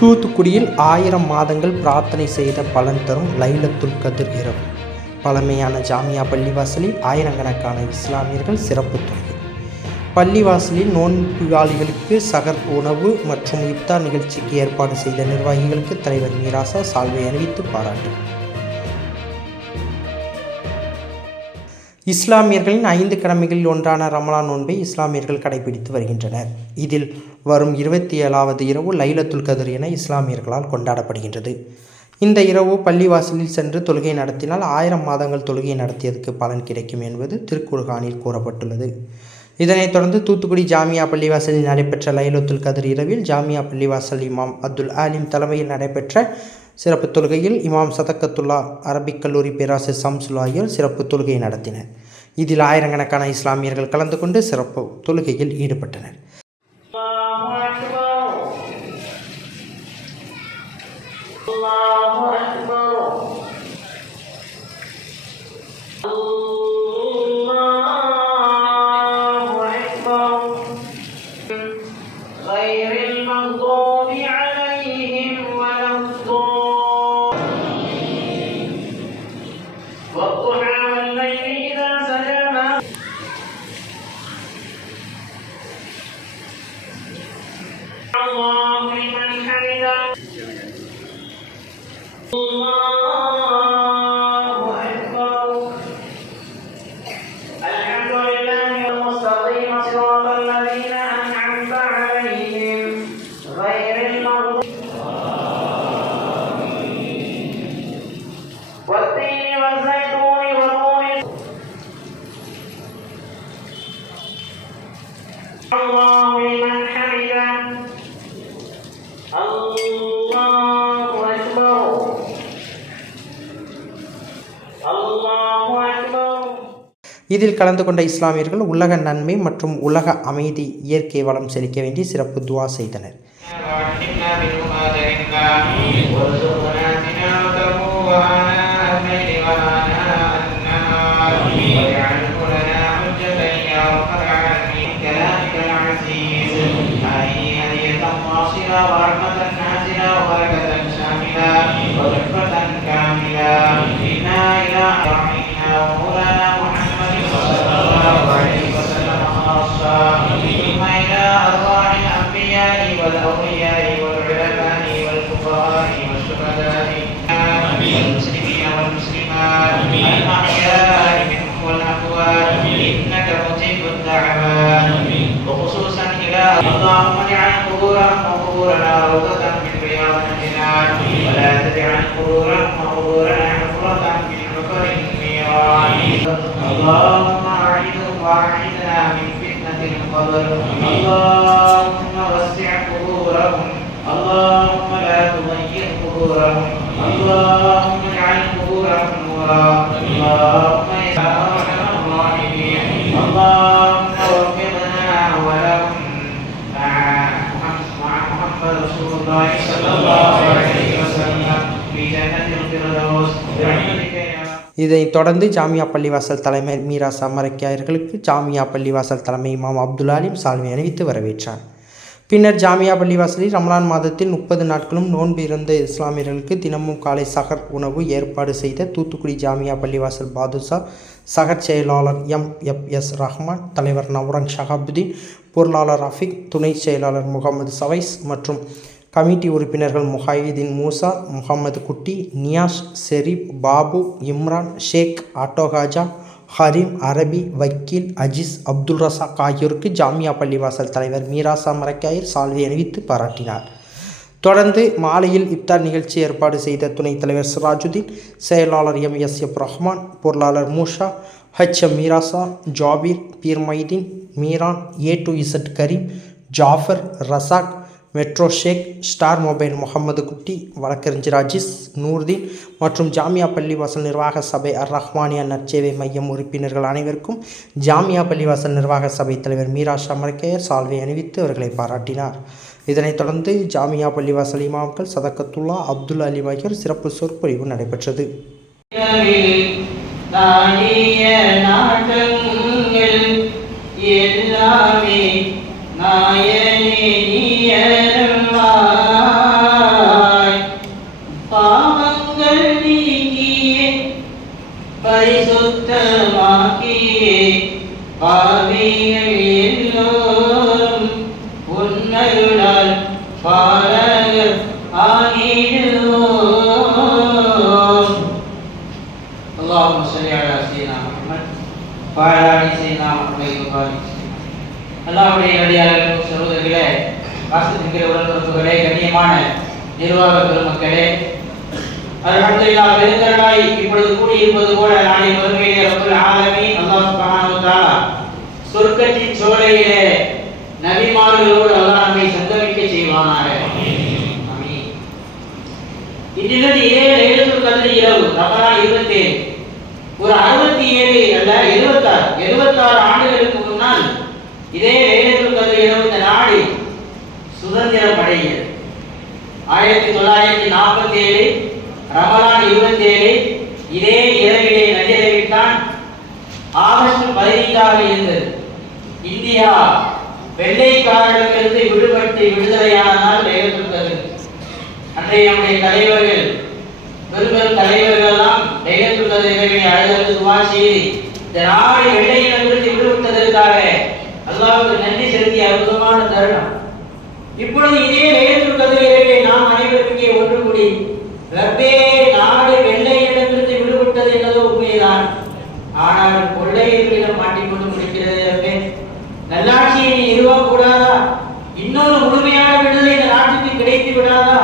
தூத்துக்குடியில் ஆயிரம் மாதங்கள் பிரார்த்தனை செய்த பலன் தரும் லைலத்துல் கதிர் இரவு. பழமையான ஜாமியா பள்ளிவாசலில் ஆயிரக்கணக்கான இஸ்லாமியர்கள் சிறப்பு தொழுகை. பள்ளிவாசலில் நோன்புகாலிகளுக்கு சகர் உணவு மற்றும் இப்தார் நிகழ்ச்சிக்கு ஏற்பாடு செய்த நிர்வாகிகளுக்கு தலைவர் மீராசா சால்வை அணிவித்து பாராட்டு. இஸ்லாமியர்களின் ஐந்து கடமைகளில் ஒன்றான ரமலான் நோன்பை இஸ்லாமியர்கள் கடைபிடித்து வருகின்றனர். இதில் வரும் இருபத்தி ஏழாவது இரவு லைலத்துல் கதிர் என இஸ்லாமியர்களால் கொண்டாடப்படுகின்றது. இந்த இரவு பள்ளிவாசலில் சென்று தொழுகை நடத்தினால் ஆயிரம் மாதங்கள் தொழுகை நடத்தியதுக்கு பலன் கிடைக்கும் என்பது திருக்குர்கானில் கூறப்பட்டுள்ளது. இதனைத் தொடர்ந்து தூத்துக்குடி ஜாமியா பள்ளிவாசலில் நடைபெற்ற லைலத்துல் கதிர் இரவில் ஜாமியா பள்ளிவாசல் இமாம் அப்துல் ஆலிம் தலைமையில் நடைபெற்ற சிறப்பு தொழுகையில் இமாம் சதக்கத்துல்லா அரபிக் கல்லூரி பேராசிரியர் சம்சுல் ஆகியோர் சிறப்பு தொழுகை நடத்தினர் இதில் ஆயிரக்கணக்கான இஸ்லாமியர்கள் கலந்து கொண்டு சிறப்பு தொழுகையில் ஈடுபட்டனர் الله أكبر الله الله لمن حمده الله இதில் கலந்து கொண்ட இஸ்லாமியர்கள் உலக நன்மை மற்றும் உலக அமைதி இயற்கை வளம் செழிக்க வேண்டி சிறப்பு துவா செய்தனர். وقبورنا روضة من رياض الجنان ولا تجعل قبورهم وقبورنا حفرة من حفر النيران اللهم أعيذهم وأعيذنا من فتنة القبر. اللهم وسع قبورهم. اللهم لا تضيق قبورهم. اللهم اجعل قبورهم نورا. اللهم يا أرحم الراحمين. اللهم இதைத் தொடர்ந்து ஜாமியா பள்ளிவாசல் தலைமை மீரா சமரக்கியாயர்களுக்கு ஜாமியா பள்ளிவாசல் தலைமை இமாம் அப்துல் அலிம் சால்வி அணிவித்து வரவேற்றார் பின்னர் ஜாமியா பள்ளிவாசலில் ரமலான் மாதத்தில் முப்பது நாட்களும் நோன்பு இருந்த இஸ்லாமியர்களுக்கு தினமும் காலை சகர் உணவு ஏற்பாடு செய்த தூத்துக்குடி ஜாமியா பள்ளிவாசல் பாதுஷா சகர் செயலாளர் எம் எஃப் எஸ் ரஹ்மான் தலைவர் நவ்ரன் ஷஹாபுதீன் பொருளாளர் ரஃபிக் துணை செயலாளர் முகமது சவைஸ் மற்றும் கமிட்டி உறுப்பினர்கள் முஹாயுதீன் மூசா முகமது குட்டி நியாஸ் ஷெரீப் பாபு இம்ரான் ஷேக் ஆட்டோகாஜா ஹரீம் அரபி வக்கீல் அஜீஸ் அப்துல் ரசாக் ஆகியோருக்கு ஜாமியா பள்ளிவாசல் தலைவர் மீராசா மரக்காயர் சால்வை அணிவித்து பாராட்டினார். தொடர்ந்து மாலையில் இப்தார் நிகழ்ச்சி ஏற்பாடு செய்த துணைத் தலைவர் சிராஜுதீன் செயலாளர் எம் எஸ் எப் ரஹ்மான் பொருளாளர் Moosa H M Meerasa Jabeer Peer Mydeen Meeran A to Z Kareem Jafar Razak metro Sheikh star mobile Muhammad Kutty வழக்கறிஞர் அஜீஸ் நூர்தீன் மற்றும் ஜாமியா பள்ளிவாசல் நிர்வாக சபை அர் ரஹ்மானியா நற்சேவை மையம் உறுப்பினர்கள் அனைவருக்கும் ஜாமியா பள்ளிவாசல் நிர்வாக சபை தலைவர் மீரா ஷமர்கேயர் சால்வை அணிவித்து அவர்களை பாராட்டினார். இதனைத் தொடர்ந்து ஜாமியா பள்ளிவாசல் இமாம்கள் சதக்கத்துல்லா அப்துல் அலி ஆகியோர் சிறப்பு சொற்பொழிவு நடைபெற்றது. தானிய நாட்டங்கள் உயருவாய் பாவங்கள் நீங்கியே பரிசுத்தமாக்கியே. பாவிகள் எல்லோரும் உன்னையுடன் பாரக ஆகிடுவோம். اللهم صل على سيدنا محمد وعلى آل سيدنا அடியார்கள் சகோதரர்களே வாசத்திருக்கிற உடன்பிறப்புகளே கண்ணியமான நிர்வாக பெருமக்களே அல்ஹம்துலில்லாஹ் பெருந்தரனாய் இப்பொழுது கூடியிருப்பது போல நாளை மறுமையிலே ரப்பல் ஆலமி அல்லாஹ் சுப்ஹானஹு வ தஆலா சொர்க்கத்தின் சோலையிலே நபிமார்களோடு அல்லாஹ் நம்மை சங்கமிக்க செய்வானாக. ஆமீன். இன்றிலிருந்து இதே லைலத்துல் கத்ர் இரவு ரமலான் 27 ஒரு 67 அல்ல 76 76 ஆண்டுகளுக்கு முன்னால் இதே லைலத்துல் கத்ர் இரவு இந்த நாடு சுதந்திரம் ஆயிரத்தி தொள்ளாயிரத்தி நாற்பத்தி ஏழு ரமலான் இருபத்தி ஏழு இதே இரவிலே நள்ளிரவில்தான் ஆகஸ்ட் பதினைந்தாக இருந்தது இந்தியா வெள்ளைக்காரர்களிருந்து விடுபட்டு விடுதலையான நாள் லைலத்துல் அன்றைய நம்முடைய தலைவர்கள் பெரும்பெரும் பெரும் தலைவர்கள் எல்லாம் லைலத்துல் கத்ர் அழுதல் துவா செய்து இந்த நாடு வெள்ளையிடமிருந்து விடுவிட்டதற்காக அல்லாவுக்கு நன்றி செலுத்திய அற்புதமான தருணம். இப்பொழுது இதே லைலத்துல் கத்ர் நாம் அனைவரும் இங்கே ஒன்று கூடி ரப்பே நாடு வெள்ளை வெள்ளையிடமிருந்து விடுவிட்டது என்பது உண்மைதான். ஆனால் கொள்ளையர்களிடம் மாட்டிக்கொண்டு முடிக்கிறது ரப்பே. நல்லாட்சியை நீ நிறுவக்கூடாதா இன்னொரு முழுமையான விடுதலை இந்த நாட்டுக்கு கிடைத்து விடாதா?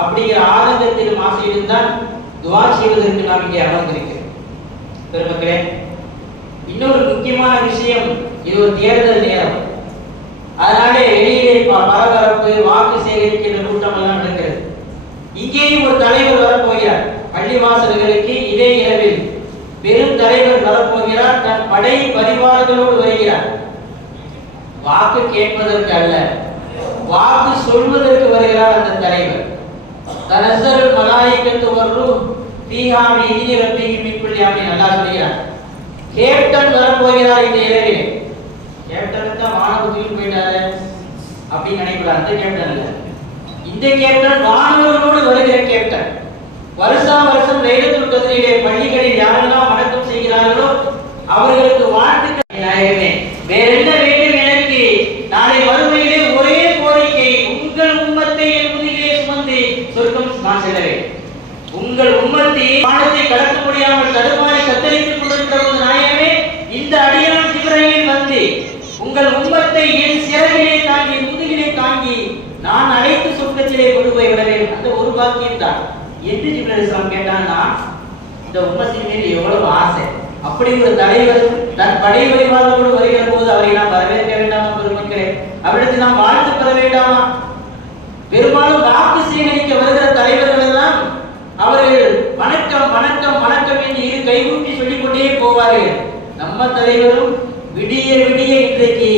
அப்படிங்கிற ஆனந்தத்திலும் ஆசையிலும் தான் துவா செய்வதற்கு நாம் இங்கே அமர்ந்திருக்கிறோம். பெருமக்களே இன்னொரு முக்கியமான விஷயம் இது ஒரு தேர்தல் நேரம். அதனாலே பரபரப்பு வாக்கு சேகரிக்கின்ற கூட்டம் எல்லாம் நடக்கிறது. இங்கேயும் ஒரு தலைவர் வரப்போகிறார். பள்ளிவாசல்களுக்கு இதே இரவில் பெரும் தலைவர் வரப்போகிறார். தன் படை பரிவாரங்களோடு வருகிறார். வாக்கு கேட்பதற்கு அல்ல வாக்கு சொல்வதற்கு வருகிறார் அந்த தலைவர். தனசருள் மலாயிக்கத்து வரும் தீஹாமி இதினி ரப்பிகி மிக்குள்ளி அப்படி நல்லா சொல்கிறார். கேப்டன் வரப்போகிறார் இந்த இரவில். கேப்டன் தான் வானபுத்தியில் போயிட்டாரு. அப்படின்னு நினைக்கிறார் அந்த கேப்டன் இல்ல. இந்த கேப்டன் மாணவர்களோடு வருகிற கேப்டன். வருஷா வருஷம் லைலத்துல் கத்ரிலே பள்ளிகளில் யாரெல்லாம் வணக்கம் செய்கிறார்களோ அவர்களுக்கு வாழ்த்துக்கள். நாயகமே வேற என்ன வேண்டும் எனக்கு நாளை வறுமையிலே ஒரே கோரிக்கை உங்கள் உம்மத்தை என் முதுகிலே சுமந்து சொர்க்கம் நான் செல்ல வேண்டும் உங்கள் உம்மத்தை வானத்தை கடக்க முடியாமல் தடுமாறி கத்தரித்துக் கொண்டிருக்கிற போது நாயகமே இந்த அடியான் சிவரையில் வந்து உங்கள் உம்மத்தை என் சிறகிலே தாங்கி முதுகிலே தாங்கி நான் அழைத்து சொர்க்கத்திலே கொண்டு போய் விட வேண்டும். அந்த ஒரு பாக்கியம் தான் என்று ஜிப்ரல் இஸ்லாம் கேட்டான்னா இந்த உமசின் மீது எவ்வளவு ஆசை. அப்படி ஒரு தலைவர் தன் படை வழிபாடுகளோடு வருகிற போது அவரை நாம் வரவேற்க வேண்டாமா பெருமக்களே அவரிடத்தில் நாம் வாழ்த்து பெற வேண்டாமா? பெரும்பாலும் வாக்கு சேகரிக்க வருகிற தலைவர்கள் எல்லாம் அவர்கள் வணக்கம் வணக்கம் வணக்கம் என்று இரு கைகூட்டி சொல்லிக் கொண்டே போவார்கள். நம்ம தலைவரும் விடிய விடிய இன்றைக்கு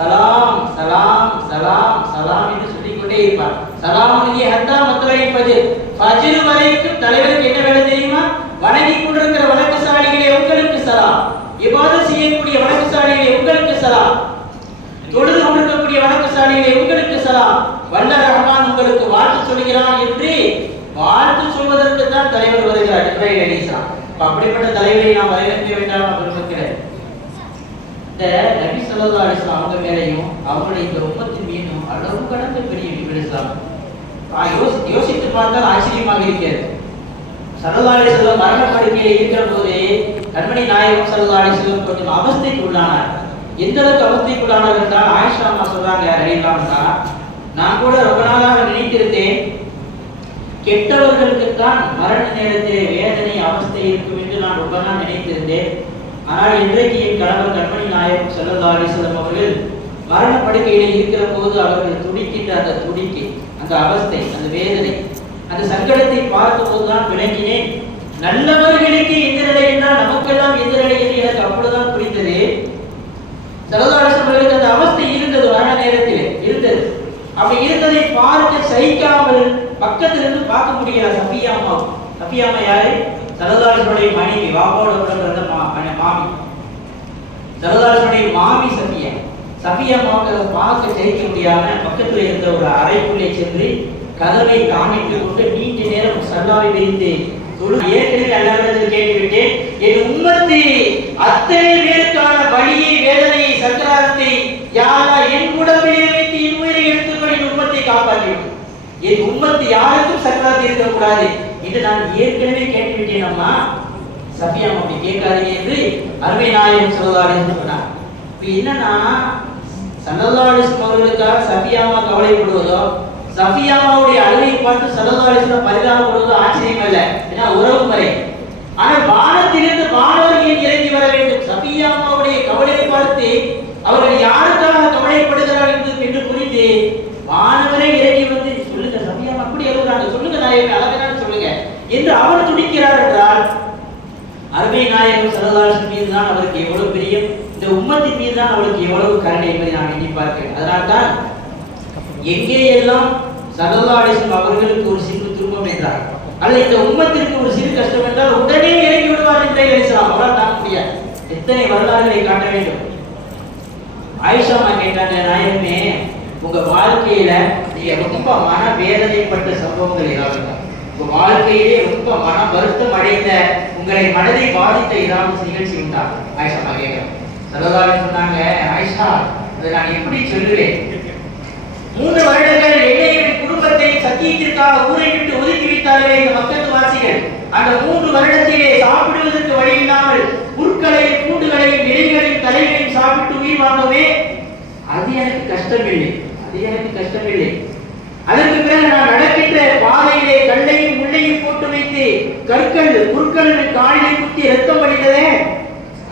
சலாம் சலாம் சலாம் சலாம் என்று சொல்லிக் கொண்டே இருப்பார். சலாம் நீ ஹத்தா மத்தலை ஃபஜ்ர் வரைக்கும் தலைவருக்கு என்ன வேலை தெரியுமா? வணங்கி கொண்டிருக்கிற வழக்குசாலிகளே உங்களுக்கு சலாம். இவ்வாறு செய்யக்கூடிய வழக்குசாலிகளே உங்களுக்கு சலாம். தொழுது கொண்டிருக்கக்கூடிய வழக்குசாலிகளே உங்களுக்கு சலாம். வல்ல ரஹ்மான் உங்களுக்கு வாழ்த்து சொல்கிறான் என்று வாழ்த்து சொல்வதற்கு தான் தலைவர் வருகிறார். இப்ராஹிம் அப்படிப்பட்ட தலைவரை நாம் வரவேற்க வேண்டாம்? விரும்புகிறேன் இந்த நபி சொல்லா அலைஹி அவங்க மேலையும் அவங்களுடைய இந்த உம்மத்தின் மீனும் அளவு கடந்த பெரிய விபரிசலாம் யோசி யோசித்து பார்த்தால் ஆச்சரியமாக இருக்கிறது. ஸல்லல்லாஹு அலைஹி மரண படுக்கையில் இருக்கிற போது கண்மணி நாயகம் ஸல்லல்லாஹு அலைஹி கொஞ்சம் அவஸ்தைக்கு உள்ளானார். எந்த அளவுக்கு அவஸ்தைக்கு உள்ளானார் என்றால் ஆயிஷா அம்மா சொல்றாங்க அறியலாம்னா நான் கூட ரொம்ப நாளாக நினைத்திருந்தேன். கெட்டவர்களுக்குத்தான் மரண நேரத்திலே வேதனை அவஸ்தை இருக்கும் என்று நான் ரொம்ப நாள் நினைத்திருந்தேன். ஆனால் இன்றைக்கு என் கணவர் கண்மணி நாயகம் ஸல்லல்லாஹு அவர்கள் மரண படுக்கையில் இருக்கிற போது அவர்கள் துடிக்கின்ற அந்த துடிக்கை அந்த அவஸ்தை அந்த வேதனை அந்த சங்கடத்தை பார்த்தபோது தான் விளங்கினேன். நல்லவர்களுக்கு எந்த நிலை நமக்கெல்லாம் எந்த நிலை என்று எனக்கு அப்பொழுதுதான் புரிந்தது. சரதாரசம் அவர்களுக்கு அந்த அவஸ்தை இருந்தது மரண நேரத்தில் இருந்தது. அப்படி இருந்ததை பார்க்க சகிக்காமல் பக்கத்துல இருந்து பார்க்க முடியல சஃபியா அம்மா யாரு? சரதாரசனுடைய மனைவி வாப்பாவோட கூட பிறந்த மா மாமி. சரதாரசனுடைய மாமி சஃபியா சஃபியா அம்மாவுக்கு பார்க்க ஜெயிக்க முடியாம பக்கத்துல இருந்த ஒரு அறைக்குள்ளே சென்று கதவை காமிட்டு கொண்டு நீண்ட நேரம் சல்லாவை வைத்து தொழு ஏற்கனவே அல்லாவிடத்தில் கேட்டுவிட்டேன் என் உம்மத்து அத்தனை பேருக்கான வலியை வேதனையை சக்கராரத்தை யாரா என் உடம்பிலே வைத்து என் உயிரை எடுத்துக்கொண்டு என் உம்மத்தை காப்பாற்றிவிடும். என் உம்மத்து யாருக்கும் சக்கராத்து இருக்கக்கூடாது. இது நான் ஏற்கனவே கேட்டுவிட்டேன் அம்மா சபியம் அப்படி கேட்காதீங்க என்று அருமை நாயகம் சொல்லலாடு சொன்னார். இப்ப என்னன்னா சல்லல்லாஹு அவர்களுக்காக சஃபியாமா கவலைப்படுவதோ சஃபியாமாவுடைய அழுகை பார்த்து சல்லல்லாஹு பரிதாபப்படுவதோ ஆச்சரியம் அல்ல. ஏன்னா உறவு முறை. ஆனால் வானத்திலிருந்து வானவர்கள் இறங்கி வர வேண்டும். சஃபியாமாவுடைய கவலையை பார்த்து அவர்கள் யாருக்காக கவலைப்படுகிறார்கள் என்று என்று புரிந்து வானவரே இறங்கி வந்து சொல்லுங்க சஃபியாமா அப்படி எழுதுறாங்க. சொல்லுங்க நாயகமே அழகாக என்று அவர் துடிக்கிறார் என்றால் அருமை நாயகம் சரதாசன் மீது தான் அவருக்கு எவ்வளவு பிரியம்? இந்த உம்மத்தின் மீது தான் அவருக்கு எவ்வளவு கருணை என்பதை நான் எண்ணி பார்க்கிறேன். அதனால்தான் எங்கே எல்லாம் சரதாசன் அவர்களுக்கு ஒரு சிறு துன்பம் என்றார் அல்ல இந்த உம்மத்திற்கு ஒரு சிறு கஷ்டம் என்றால் உடனே இறங்கி விடுவார் என்றே நினைச்சலாம் அவரால் தாங்க முடியாது. எத்தனை வரலாறுகளை காட்ட வேண்டும்? ஆயுஷாமா அம்மா கேட்டாங்க நாயகமே உங்க வாழ்க்கையில நீங்க ரொம்ப மன வேதனைப்பட்ட சம்பவங்கள் ஏதாவது உங்க வாழ்க்கையிலே ரொம்ப மன வருத்தம் அடைந்த உங்களை மனதை பாதித்த ஏதாவது நிகழ்ச்சி உண்டா? ஆயிஷா அம்மா கேட்கிறேன். சொன்னாங்க ஆயிஷா அதை நான் எப்படி சொல்லுவேன்? மூன்று வருடங்கள் என்னை குடும்பத்தை சத்தியத்திற்காக ஊரை விட்டு ஒதுக்கி வைத்தார்களே இந்த மக்கத்து வாசிகள் அந்த மூன்று வருடத்திலே சாப்பிடுவதற்கு வழி இல்லாமல் புற்களையும் பூண்டுகளையும் இலைகளையும் தலைகளையும் சாப்பிட்டு உயிர் வாழ்ந்தோமே. அது எனக்கு கஷ்டமில்லை. அது எனக்கு கஷ்டமில்லை. அதற்கு பிறகு நான் நடக்கின்ற பாதையிலே கல்லையும் முள்ளையும் போட்டு வைத்து கற்கள் புற்கள் காலிலே குத்தி ரத்தம் படித்ததே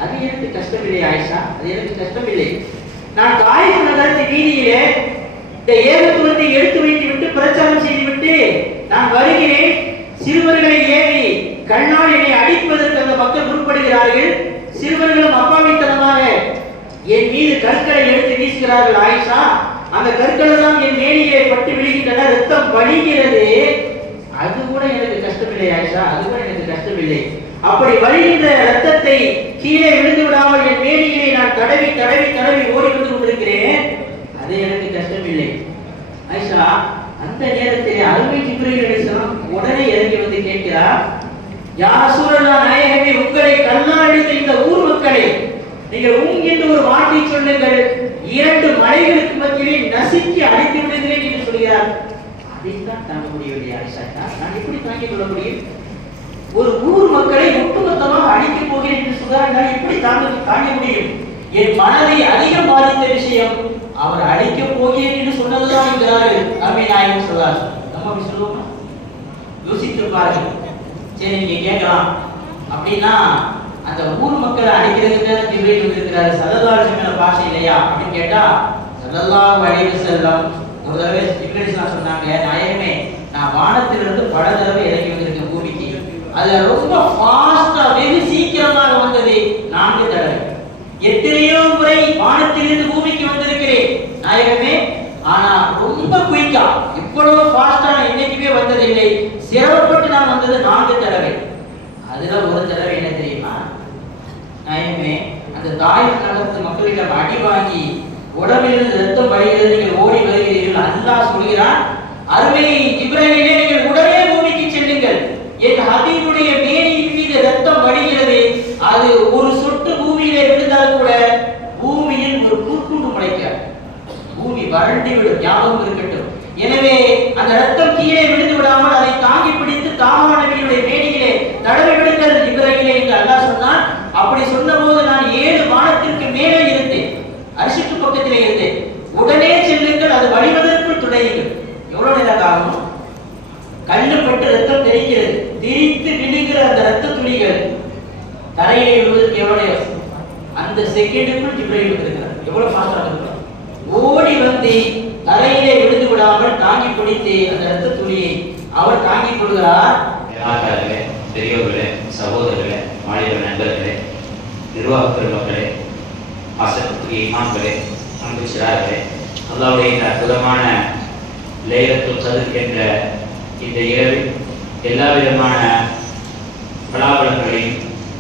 அது எனக்கு கஷ்டமில்லை ஆயிஷா. அது எனக்கு கஷ்டமில்லை. நான் காய்வு நகரத்து வீதியிலே இந்த ஏகத்துவத்தை எடுத்து வைத்து விட்டு பிரச்சாரம் செய்துவிட்டு நான் வருகிறேன். சிறுவர்களை ஏவி கண்ணால் என்னை அடிப்பதற்கு அந்த மக்கள் முற்படுகிறார்கள். சிறுவர்களும் அப்பாவித்தனமாக என் மீது கற்களை எடுத்து வீசுகிறார்கள் ஆயிஷா. அந்த கற்கள் எல்லாம் என் மேனியிலே பட்டு விழுகின்றன ரத்தம் வழிகிறது. அது கூட எனக்கு கஷ்டமில்லை ஆயிஷா அது கூட எனக்கு கஷ்டமில்லை. அப்படி வழிகின்ற ரத்தத்தை கீழே விழுந்து விடாமல் என் மேனியிலே நான் தடவி தடவி தடவி ஓடி வந்து கொண்டிருக்கிறேன். அது எனக்கு கஷ்டமில்லை. ஆயிஷா அந்த நேரத்திலே அருமை ஜிப்ரீல் உடனே இறங்கி வந்து கேட்கிறார் யார் சூழலா நாயகமே உங்களை கண்ணாடித்த இந்த ஊர் மக்களை நீங்கள் உம் என்று ஒரு வார்த்தை சொல்லுங்கள். இரண்டு மலைகளுக்கு மத்தியிலே நசுக்கி அழைத்து விடுகிறேன் என்று சொல்கிறார். அதைத்தான் தாங்க முடியவில்லை ஆயிஷா. நான் எப்படி தாங்கிக் கொள்ள முடியும்? ஒரு ஊர் மக்களை ஒட்டுமொத்தமாக அழிக்கப் போகிறேன் என்று சொன்னால் நான் எப்படி தாங்க தாங்க முடியும்? என் மனதை அதிகம் பாதித்த விஷயம் அவர் அழிக்கப் போகிறேன் என்று சொன்னதுதான் என்கிறார்கள் அருமை நாயகம் சொல்றார் நம்ம அப்படி சொல்லுவோமா? யோசித்து பாருங்கள். சரி நீங்க கேட்கலாம். அப்படின்னா அந்த ஊர் மக்களை அடிக்கிறதுக்கு தான் ஜிப்ரீல் வந்திருக்கிறாரு சல்லல்லாஹு மேல பாஷை இல்லையா? அப்படின்னு கேட்டா சல்லல்லாஹு அலைஹி செல்லம். ஒரு தடவை ஜிப்ரீல் சொன்னாங்க நாயகமே நான் வானத்திலிருந்து பல தடவை இறங்கி வந்திருக்கேன் பூமிக்கு. அதுல ரொம்ப ஃபாஸ்டா வெகு சீக்கிரமாக வந்தது நான்கு தடவை. எத்தனையோ முறை வானத்திலிருந்து பூமிக்கு வந்திருக்கிறேன் நாயகமே. ஆனா ரொம்ப குயிக்கா இவ்வளவு ஃபாஸ்டா நான் என்னைக்குமே வந்ததில்லை. சிரமப்பட்டு நான் வந்தது நான்கு தடவை. அதுல ஒரு தடவை என்ன தெரியுமா? நயமே அந்த தாய் நகரத்து மக்களிடம் அடி வாங்கி உடம்பிலிருந்து ரத்தம் வழிகிறது நீங்கள் ஓடி வருகிறீர்கள். அல்லாஹ் சொல்கிறான் அருமை இப்ராஹிமே நீங்கள் உடனே பூமிக்கு செல்லுங்கள். என் ஹபீபுடைய மேனியின் மீது ரத்தம் வடிகிறது அது ஒரு சொட்டு பூமியிலே விழுந்தால் கூட பூமியில் ஒரு புற்குண்டு முளைக்காது. பூமி வறண்டு விடும் ஞாபகம் இருக்கட்டும். எனவே அந்த ரத்தம் கீழே விழுந்து விடாமல் அதை தாங்கி பிடித்து தாமான நபியுடைய மேனியிலே தடவி விடுங்கள் இப்ராஹிமே என்று அல்லாஹ் சொன்னான் அப்படி சொன்னபோது நான் ஏழு வானத்திற்கு மேலே இருந்தேன் அரிசிக்கு பக்கத்திலே இருந்தேன் உடனே செல்லுங்கள் அது வடிவதற்குள் துடையுங்கள் எவ்வளவு நேரம் ஆகும் கல்லு பட்டு ரத்தம் தெரிக்கிறது திரித்து விழுகிற அந்த ரத்த துளிகள் தரையிலே எழுவதற்கு எவ்வளவு அந்த செகண்டுக்குள் ஜிப்ரையில் வந்திருக்கிறார் எவ்வளவு ஃபாஸ்டாக இருக்கிறார்? ஓடி வந்து தரையிலே விழுந்து விடாமல் தாங்கி பிடித்து அந்த இரத்த துளியை அவர் தாங்கிக் கொள்கிறார். மாணவர்களே பெரியோர்களே சகோதரர்களே மாநில நண்பர்களே நிர்வாக பெருமக்களே ஆசத்துக்குரிய இமான்களே அன்பு சிறார்களே அல்லாவுடைய இந்த அற்புதமான லேலத்துல் கதிர் என்ற இந்த இரவில் எல்லா விதமான பலாபலங்களையும்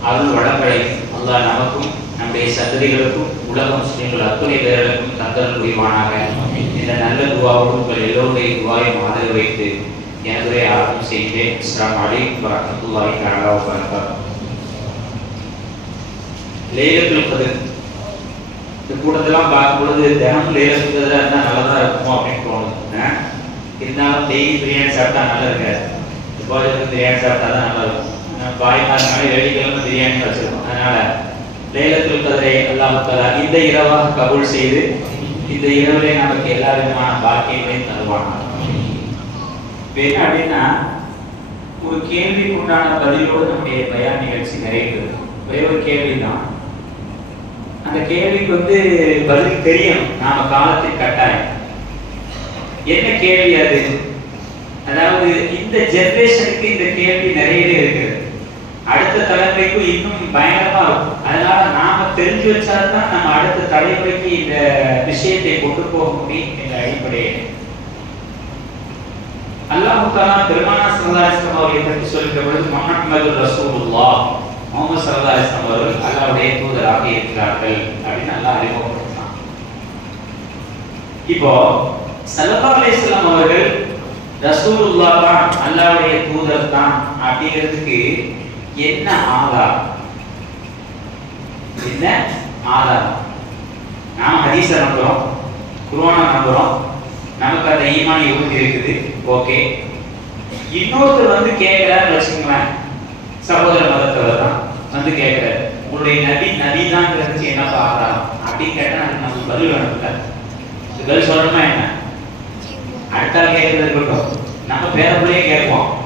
அருள் வளங்களையும் அல்லாஹ் நமக்கும் நம்முடைய சந்ததிகளுக்கும் உலக முஸ்லிம்கள் அத்துணை பேர்களுக்கும் தந்தல் புரிவானாக. இந்த நல்ல துவாவோடு உங்கள் எல்லோருடைய துவாயும் ஆதரவு வைத்து எனதுரை ஆரம்பம் செய்கிறேன். இஸ்லாம் அலி வரஹ்மத்துல்லாஹி தஆலா வபரகாத்துஹு லேலத்துல் கதிர். இந்த கூட்டத்தெல்லாம் பார்க்கும்பொழுது தினம் தினமும் லேலத்துல் இருந்தால் நல்லதாக இருக்கும் அப்படின்னு தோணுது. இருந்தாலும் டெய்லி பிரியாணி சாப்பிட்டா நல்லா இருக்காது. துபாயிலுக்கு பிரியாணி சாப்பிட்டா தான் நல்லா இருக்கும். பாய்மார்னாலே வெள்ளிக்கிழமை பிரியாணி வச்சிருக்கோம். அதனால லேலத்துல் கதிரை அல்லாஹ் தஆலா இந்த இரவாக கபூல் செய்து இந்த இரவிலே நமக்கு எல்லா விதமான பாக்கியங்களையும் தருவாங்க இப்ப என்ன அப்படின்னா ஒரு கேள்விக்கு உண்டான பதிலோடு நம்முடைய பயான் நிகழ்ச்சி நிறைவு ஒரே ஒரு கேள்வி தான் அந்த கேள்விக்கு வந்து பதில் தெரியும் நாம காலத்துக்கு கட்டாயம். என்ன கேள்வி அது? அதாவது இந்த ஜெனரேஷனுக்கு இந்த கேள்வி நிறையவே இருக்குது அடுத்த தலைமுறைக்கு இன்னும் பயங்கரமா இருக்கும். அதனால நாம தெரிஞ்சு வச்சாதான் நம்ம அடுத்த தலைமுறைக்கு இந்த விஷயத்தை கொண்டு போக முடியும் என்ற அடிப்படையில். அல்லாஹ் பெருமானா ஸல்லல்லாஹு அலைஹி அவர்களை பற்றி சொல்கிற பொழுது முஹம்மது ரசூலுல்லாஹ். முகமது ஸல்லல்லாஹு அலைஹி அவர்கள் அல்லாவுடைய தூதராக இருக்கிறார்கள் அப்படின்னு நல்லா அறிமுகப்படுத்தினான். இப்போ ஸல்லல்லாஹு அலைஹி வஸல்லம் அவர்கள் ரசூலுல்லாஹ் தான் அல்லாவுடைய தூதர் தான் அப்படிங்கிறதுக்கு என்ன ஆதாரம்? என்ன ஆதாரம்? நாம் ஹதீஸை நம்புறோம் குர்ஆனை நம்புறோம். நமக்கு அந்த ஈமான் யுக்தி இருக்குது? ஓகே. இன்னொருத்தர் வந்து கேட்கிறாருன்னு வச்சுக்கோங்களேன். சகோதர மதத்தவர் தான் வந்து கேட்கிறாரு உங்களுடைய நபி நபி தான் என்ன ஆதாரம்? அப்படின்னு கேட்டா அதுக்கு நமக்கு பதில் வேணும்ல பதில் சொல்லணுமா என்ன? அடுத்தால் கேட்கறது இருக்கட்டும். நம்ம பேரப்பிள்ளையே கேட்போம்.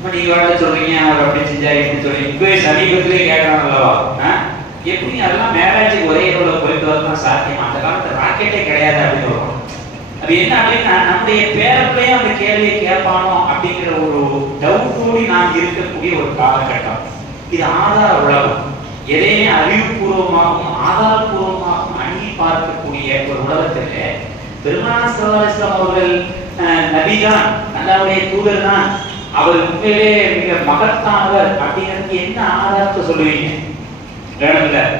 இப்போ நீங்கள் வாட்ட சொல்றீங்க அவர் அப்படி செஞ்சாரு இப்படி சொல்றீங்க. இப்பவே சமீபத்திலே கேட்கறாங்க அல்லவா? எப்படி அதெல்லாம் மேரேஜுக்கு ஒரே இரவுல போயிட்டு வரதான் சாத்தியம்? அந்த காலத்துல ராக்கெட்டே கிடையாது அப்படின்னு வரும். அது என்ன அப்படின்னா நம்முடைய பேரப்பிள்ளையும் அந்த கேள்வியை கேட்பானோ அப்படிங்கிற ஒரு டவுட்டோடு நாம் இருக்கக்கூடிய ஒரு காலகட்டம். இது ஆதார உலகம். எதையுமே அறிவுபூர்வமாகவும் ஆதாரபூர்வமாகவும் அணுகி பார்க்கக்கூடிய ஒரு உலகத்தில் பெருமாள் ஸல்லல்லாஹு அவர்கள் அஹ், நபிதான் அல்லாஹ்வுடைய தூதர் தான் அவர் உண்மையிலே மிக மகத்தானவர் அப்படிங்கிறதுக்கு என்ன ஆதாரத்தை சொல்லுவீங்க? வேணும்ல.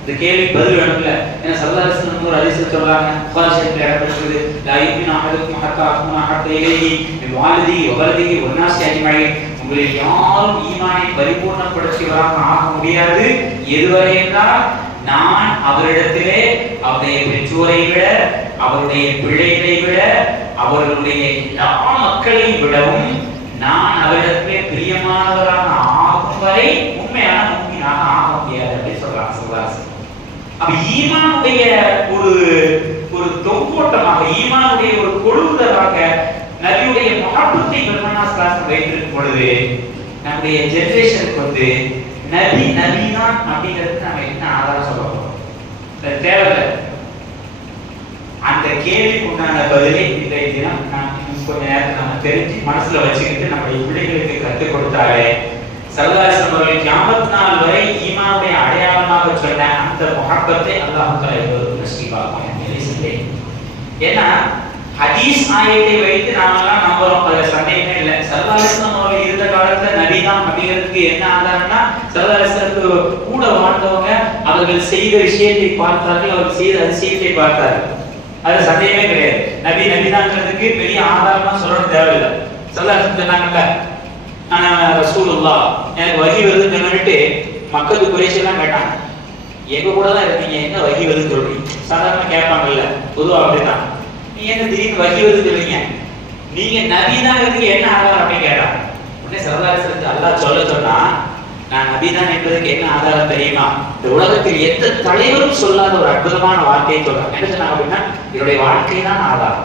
இந்த கேள்வி பதில் வேணும்ல. ஏன்னா ஸல்லல்லாஹு ஒரு ஹதீஸ் சொல்றாங்க. புகாரி ஷரீஃப்ல இடம்பெற்றிருக்குது. லா யுமினு அஹதுக்கும் ஹத்தா அகுன ஹத்த இலைஹி. மின் உங்களில் யாரும் ஈமானை பரிபூர்ணப்படுத்தியவராக ஆக முடியாது. எதுவரை என்றால் நான் அவரிடத்திலே அவருடைய பெற்றோரை விட அவருடைய பிள்ளைகளை விட அவர்களுடைய எல்லா மக்களையும் விடவும் நான் அவரிடத்திலே பிரியமானவராக ஆகும் வரை உண்மையான மூமியாக ஆக முடியாது அப்படின்னு சொல்றாங்க அப்ப ஈமானுடைய ஒரு ஒரு தொங்கோட்டமாக ஈமானுடைய ஒரு கொழுவுதலாக நபியுடைய மகத்துவத்தை பெருமனாசாசம் வைத்திருக்கும் பொழுது நம்முடைய ஜெனரேஷனுக்கு வந்து நபி நபிதான் அப்படிங்கிறது நம்ம என்ன ஆதாரம் சொல்ல போறோம்? தேவையில்லை. அந்த கேள்விக்குண்டான பதிலை இன்றைய தினம் நாம் இன்னும் கொஞ்ச நேரத்தை நம்ம தெரிஞ்சு மனசுல வச்சுக்கிட்டு நம்முடைய பிள்ளைகளுக்கு கற்றுக் கொடுத்தாலே சல்லாசம் அவர்கள் கியாமத் நாள் வரை ஈமாவுடைய அடையாளமாக சொன்ன அந்த முகப்பத்தை அல்லாஹ் தஆலா ஏன்னா ஹதீஸ் ஆயத்தை வைத்து நாமெல்லாம் நம்புறோம். அதுல சந்தேகமே இல்லை. சல்லாசம் அவர்கள் இருந்த காலத்துல நபிதான் அப்படிங்கிறதுக்கு என்ன ஆதாரம்னா சல்லாசத்துக்கு கூட வாழ்ந்தவங்க அவர்கள் செய்த விஷயத்தை பார்த்தார்கள் அவர்கள் செய்த அதிசயத்தை பார்த்தார்கள். அது சந்தேகமே கிடையாது. நபி நபிதான்றதுக்கு பெரிய ஆதாரமா சொல்லணும் தேவையில்லை. சொல்ல சொன்னாங்கல்ல? ஆஹ் ரசூலுல்லாஹ் எனக்கு வகி வருதுன்னு சொல்லிட்டு மக்களுக்கு குறைச்செல்லாம் கேட்டாங்க. எங்க கூட தான் இருக்கீங்க? என்ன வகி வருதுன்னு சொல்றீங்க? சாதாரண கேட்பாங்கல்ல. பொதுவா அப்படிதான் நீ என்ன திடீர்னு வகி வருதுன்னு சொல்றீங்க? நீங்க நபிதாங்கிறதுக்கு என்ன ஆதாரம் அப்படின்னு கேட்டாங்க உடனே சரதாரசருக்கு அல்லா சொல்ல சொன்னா நான் நபிதான் என்பதற்கு என்ன ஆதாரம் தெரியுமா? இந்த உலகத்தில் எந்த தலைவரும் சொல்லாத ஒரு அற்புதமான வார்த்தையை சொல்றாங்க. என்ன சொன்னாங்க அப்படின்னா என்னுடைய வாழ்க்கை தான் ஆதாரம்.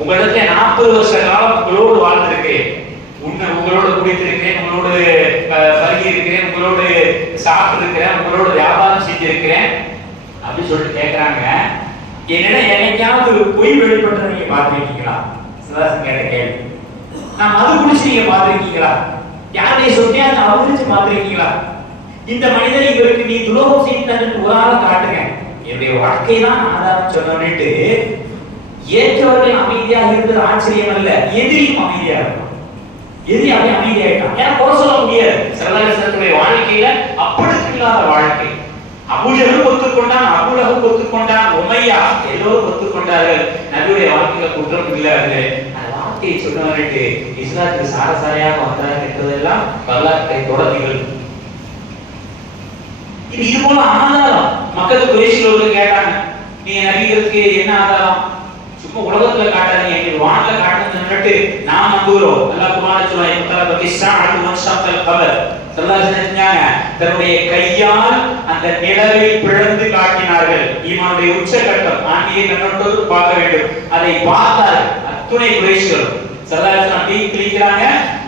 உங்களிடத்துல நாற்பது வருஷ காலம் உங்களோடு வாழ்ந்திருக்கிறேன் உன்னை உங்களோட குடித்திருக்கிறேன் உங்களோடு பருகி இருக்கிறேன் உங்களோடு சாப்பிட்டு இருக்கிறேன் உங்களோட வியாபாரம் செஞ்சிருக்கிறேன் அப்படின்னு சொல்லிட்டு கேட்கறாங்க என்னிடம் என்னைக்காவது ஒரு பொய் வெளிப்பட்டு நீங்க பார்த்திருக்கீங்களா? சிவாசன் கேட்ட கேள்வி. நான் மது குடிச்சு நீங்க பார்த்துருக்கீங்களா? யாரை சொன்னே அதை அவதரிச்சு பார்த்திருக்கீங்களா? இந்த மனிதனை இவருக்கு நீ துரோகம் செய்தான்னு ஒரு காட்டுங்க. என்னுடைய வாழ்க்கை தான் ஆதாரம் சொன்னேன்ட்டு ஏற்றவர்கள் அமைதியாக இருந்தது ஆச்சரியம் அல்ல. எதிரியும் அமைதியா இருக்கும் எதிரி அப்படியே அமைதியாயிட்டான். ஏன்னா குறை சொல்ல முடியாது. சரதாசனுடைய வாழ்க்கையில அப்படி இல்லாத வாழ்க்கை. அபூஜலும் ஒத்துக்கொண்டான் அபுலகம் ஒத்துக்கொண்டான் உமையா எல்லோரும் ஒத்துக்கொண்டார்கள். நபியுடைய வாழ்க்கையில குற்றம் இல்லாது அந்த வார்த்தையை சொன்னவர்களுக்கு இஸ்லாத்துக்கு சாரசாரையாக வந்தார் என்பதெல்லாம் வரலாற்றை தொடர் நிகழ்வு. இது இது போல ஆதாரம். மக்கள் குறைசிகள் கேட்டாங்க நீங்க நபிகளுக்கு என்ன ஆதாரம்? சும்மா உலகத்துல காட்டாதீங்க எங்களுக்கு வானத்துல காட்டுன்னு நாம் நம்புகிறோம். அல்லாஹ் குர்ஆன்ல சொல்றான் இப்ப பத்தி சாஅத்து வன்ஷாத்தல் கபர் சல்லல்லாஹு அலைஹி தன்னுடைய கையால் அந்த நிலவை பிளந்து காட்டினார்கள். ஈமானுடைய உச்சகட்டம் ஆன்மீக கண்ணோட்டோடு பார்க்க வேண்டும். அதை பார்த்தார்கள். அத்துணை குறைசிகள் சல்லாஹ் டீ கிழிக்கிறாங்க.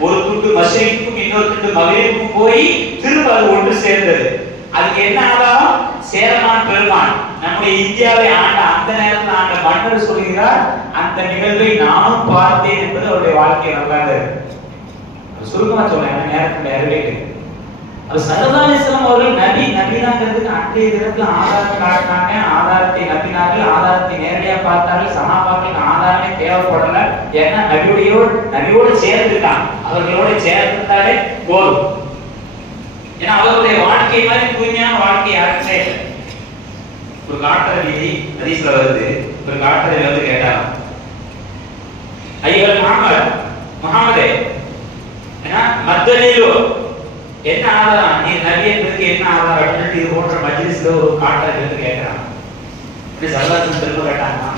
ஒரு துண்டு மசரிக்கும் இன்னொரு துண்டு மகளிருக்கும் போய் திரும்ப அது ஒன்று சேர்ந்தது. அதுக்கு என்ன ஆதாரம் சேரமான் பெருமான். நம்முடைய இந்தியாவை ஆண்ட அந்த நேரத்தில் ஆண்ட மன்னர் சொல்கிறார் அந்த நிகழ்வை நானும் பார்த்தேன் என்பது அவருடைய வாழ்க்கை வரலாறு. சுருக்கமா சொல்றேன் ஏன்னா நேரத்தில் நிறைவே அது சரதாலிஸ்லாம் அவர்கள் நபி நபினாங்கிறதுக்கு அன்றைய தினத்துல ஆதாரம் காட்டினாங்க. ஆதாரத்தை நம்பினார்கள் ஆதாரத்தை நேரடியா பார்த்தார்கள். சமாபாக்களுக்கு ஆதாரமே தேவைப்படல. ஏன்னா நபியோடையோடு நபியோடு சேர்ந்துட்டான் அவர்களோட சேர்ந்துட்டாலே போதும். ஏன்னா அவருடைய வாழ்க்கை மாதிரி தூய்மையான வாழ்க்கை யாருக்குமே இல்லை. ஒரு காட்டற வீதி ஹதீஸ்ல வருது. ஒரு காட்டறை வந்து கேட்டாங்க. ஐயோ முகமது முகமதே ஏன்னா மத்தலிலோ என்ன ஆதாரம்? நீ நபி என்ன ஆதாரம்? அப்படின்னு இது போன்ற மஜ்லிஸ்ல ஒரு காட்டுறது வந்து கேட்கிறான். இப்படி சல்லாசன் திரும்ப கேட்டாங்க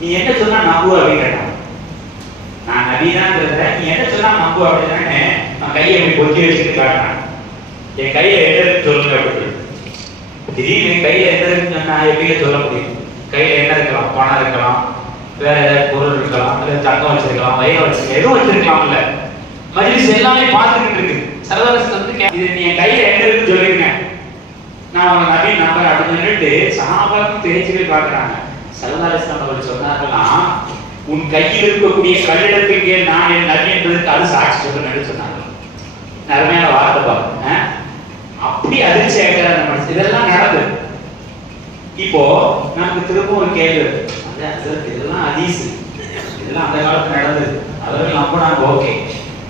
நீ என்ன சொன்னா நம்பு அப்படின்னு கேட்டான். நான் நபிதாங்கிறத நீ என்ன சொன்னா நம்பு அப்படின்னு நான் கையை இப்படி பொத்தி வச்சுட்டு காட்டினேன் என் கையை எதிர்த்து சொல்லுங்க அப்படின்னு திடீர்னு என் கையில என்ன இருக்குன்னு சொன்னா சொல்ல முடியும்? கையில என்ன இருக்கலாம்? பணம் இருக்கலாம். வேற ஏதாவது பொருள் இருக்கலாம். இல்லை தங்கம் வச்சிருக்கலாம். வயிறு வச்சிருக்கலாம். எதுவும் வச்சிருக்கலாம்ல. மஜ்லிஸ் எல்லாமே பார்த்துக்கிட்டு இருக்கு. சரதாரஸ் வந்து இது நீ என் கையில எங்க இருக்குன்னு நான் அவங்க நபி நம்பர் அப்படின்னு சொல்லிட்டு சகாபாக்கு பேச்சுகள் பாக்குறாங்க சரதாரஸ் அவர்கள் சொன்னார்களாம் உன் கையில் இருக்கக்கூடிய கல்லிடத்துக்கு நான் என் நபி என்பதற்கு அது சாட்சி சொல்லுன்னு சொன்னாங்க அருமையான வார்த்தை பாருங்க. அப்படி அதிர்ச்சி ஆகிறார் நம்ம இதெல்லாம் நடந்தது இப்போ நமக்கு திரும்ப ஒரு கேள்வி இதெல்லாம் அதீஸ். இதெல்லாம் அந்த காலத்துல நடந்தது. அதெல்லாம் நம்பினாங்க. ஓகே.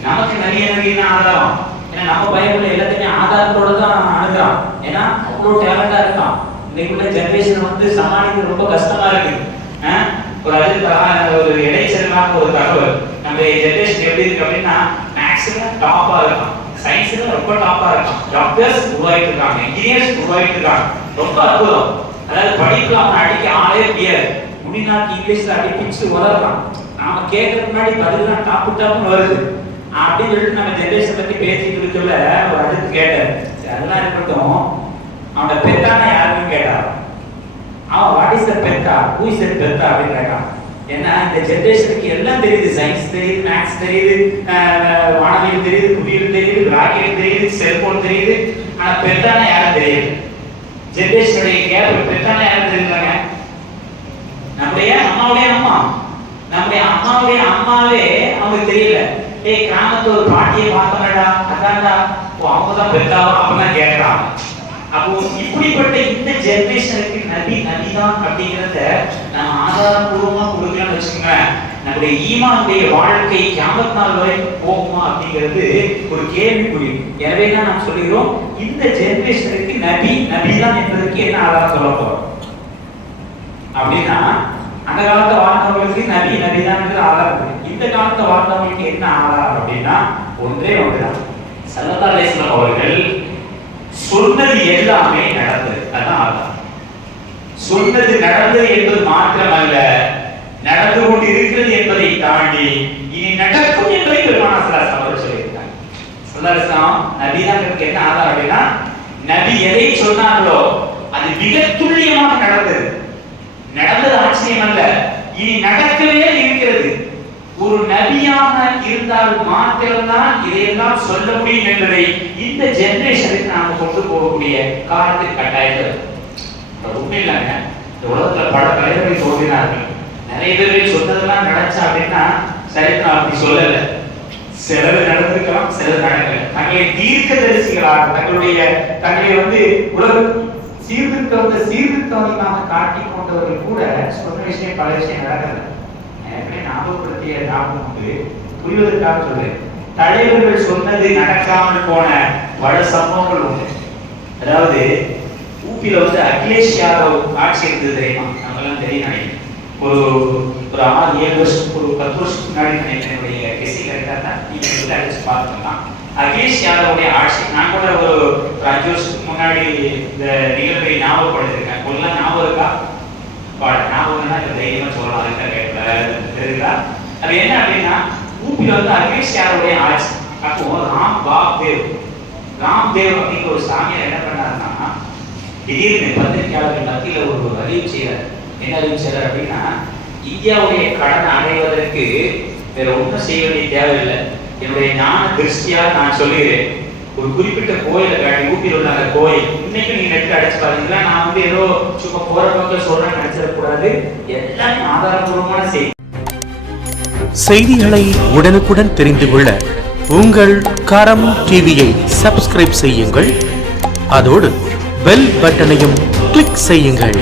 நமக்கு நிறைய நிறைய ஆதாரம். ஏன்னா நம்ம பயப்பட எல்லாத்தையுமே ஆதாரத்தோட தான் அணுகிறான் ஏன்னா அவ்வளோ டேலண்டா இருக்கான். இன்னைக்கு உள்ள வந்து சமாளிக்கிறது ரொம்ப கஷ்டமா இருக்கு. ஒரு அது ஒரு இடைச்சலான ஒரு தகவல். நம்ம ஜென்ரேஷன் எப்படி இருக்கு அப்படின்னா மேக்ஸிமம் டாப்பா இருக்கான். சயின்ஸ்ல ரொம்ப டாப்பா இருக்கும் டாக்டர்ஸ் உருவாயிட்டு இருக்காங்க. இன்ஜினியர்ஸ் உருவாயிட்டு இருக்காங்க. ரொம்ப அற்புதம். அதாவது படிப்புல அவன் அடிக்க ஆளே முடியாது. முடிநாட்டு இங்கிலீஷ்ல அடி பிச்சு உதறலாம் நாம கேட்கறதுக்கு முன்னாடி பதிலாம் டாப்பு டாப்னு வருது. அப்படின்னு சொல்லிட்டு நம்ம ஜென்ரேஷன் பத்தி பேசிட்டு இருக்கல ஒரு அடுத்து கேட்டார் அதெல்லாம் இருக்கட்டும். அவனோட பெத்தான யாருன்னு கேட்டான் அவன் வாட் இஸ் பெத்தா? ஹூ இஸ் பெத்தா அப்படின்னு கேட்டான். ஏன்னா இந்த ஜெனரேஷனுக்கு எல்லாம் தெரியுது. சயின்ஸ் தெரியுது மேக்ஸ் தெரியுது அஹ், வானவியல் தெரியுது புவியியல் தெரியுது ராக்கெட் தெரியுது செல்போன் தெரியுது. ஆனா பெத்தான யாரும் தெரியுது. ஜென்ரேஷனுடைய கேப் பெத்தான யாரும் தெரியுறாங்க நம்முடைய அம்மாவுடைய அம்மா. நம்முடைய அம்மாவுடைய அம்மாவே அவங்களுக்கு தெரியல. ஏ கிராமத்துல ஒரு பாட்டியை பார்த்தனடா அதான்டா. ஓ அவங்க தான் பெத்தாவா? அப்படின்னு கேட்டான் அப்போ இப்படிப்பட்ட இந்த ஜெனரேஷனுக்கு நபி நபிதான் அப்படிங்கிறத நம்ம ஆதாரபூர்வமா கொடுக்கலாம்னு வச்சுக்கோங்க நம்முடைய ஈமானுடைய வாழ்க்கை கியாமத் நாள் வரை போகுமா அப்படிங்கிறது ஒரு கேள்விக்குறி. எனவே தான் நாம் சொல்லுகிறோம் இந்த ஜெனரேஷனுக்கு நபி நபிதான் என்பதற்கு என்ன ஆதாரம் சொல்ல போறோம்? அப்படின்னா அந்த காலத்து வாழ்ந்தவங்களுக்கு நபி நபிதான் ஆதாரம் இந்த காலத்து வாழ்ந்தவங்களுக்கு என்ன ஆதாரம் அப்படின்னா ஒன்றே ஒன்றுதான். சல்லா அலிஸ்லாம் அவர்கள் சொன்னது எல்லாமே நடந்தது. அதான் ஆதாரம். சொன்னது நடந்தது என்பது மாத்திரமல்ல நடந்து கொண்டு இருக்கிறது என்பதை தாண்டி இனி நடக்கும் என்பதை பெருமான சலாசம் அவர்கள் சொல்லியிருக்காங்க. சல்லாசம் நபிதான் என்ன ஆதாரம் அப்படின்னா நபி எதை சொன்னார்களோ அது மிக துல்லியமாக நடந்தது. நடந்தது ஆச்சரியம் அல்ல இனி நடக்கவே இருக்கிறது. ஒரு நபியாக இருந்தால் மாத்திரம்தான் இதையெல்லாம் சொல்ல முடியும் என்பதை இந்த ஜெனரேஷனுக்கு நாம கொண்டு போகக்கூடிய காலத்துக்கு கட்டாயத்தில் உண்மை இல்லைங்க. இந்த உலகத்துல பல தலைவர்கள் சொல்கிறார்கள் நிறைய பேர் சொன்னதெல்லாம் நடச்சா அப்படின்னா சரித்திரம் அப்படி சொல்லல. சிலது நடந்திருக்கலாம் சிலது நடக்கல. தங்களை தீர்க்க தரிசிகளாக தங்களுடைய தங்களை வந்து உலக சீர்திருத்தவந்த சீர்திருத்தவதிகளாக காட்டி கொண்டவர்கள் கூட சொன்ன விஷயம் பல விஷயம் நடக்கல எப்படி ஞாபகப்படுத்திய ஞாபகம் உண்டு. புரிவதற்காக சொல்றேன். தலைவர்கள் சொன்னது நடக்காமல் போன பல சம்பவங்கள் உண்டு. அதாவது ஊப்பில வந்து அகிலேஷ் யாதவ் ஆட்சி இருந்தது தெரியுமா? நம்மளாம் தெரியும் நினைக்கிறேன். ஒரு ஒரு ஆறு ஏழு வருஷம் ஒரு பத்து வருஷத்துக்கு முன்னாடி நினைக்கிறேன் என்னுடைய கெசி கரெக்டாக தான் நீங்கள் வந்து பார்த்துக்கலாம். அகிலேஷ் யாதவுடைய ஆட்சி நான் கூட ஒரு அஞ்சு வருஷத்துக்கு முன்னாடி இந்த நிகழ்வை ஞாபகப்படுத்திருக்கேன் கொள்ள ஞாபகம் இருக்கா? பாட ஞாபகம்னா இப்ப தைரியமா சொல்லலாம் அதுக்கு தெரியுதா? அது என்ன அப்படின்னா ஊப்பில வந்து அகிலேஷ் யாருடைய ஆட்சி. அப்போ ராம் பாப் தேவ் ராம் தேவ் அப்படிங்கிற ஒரு சாமியார் என்ன பண்ணாருன்னா திடீர்னு பத்திரிகையாளர்கள் மத்தியில் ஒரு அறிவு செய்யறார் என்ன அறிவு செய்யறார் அப்படின்னா இந்தியாவுடைய கடனை அடைவதற்கு வேற ஒன்றும் செய்ய வேண்டிய தேவையில்லை. என்னுடைய ஞான திருஷ்டியாக நான் சொல்லுகிறேன். ஒரு குறிப்பிட்ட கோயிலை காட்டி ஊட்டியில் உள்ள அந்த கோயில் இன்னைக்கு நீங்க நெட் அடைச்சு பாத்தீங்களா நான் வந்து ஏதோ சும்மா போற பக்கம் சொல்றேன்னு நினைச்சிடக்கூடாது. எல்லாமே ஆதாரபூர்வமான செய்தி. செய்திகளை உடனுக்குடன் தெரிந்து கொள்ள உங்கள் கரம் டிவியை சப்ஸ்கிரைப் செய்யுங்கள். அதோடு பெல் பட்டனையும் கிளிக் செய்யுங்கள்.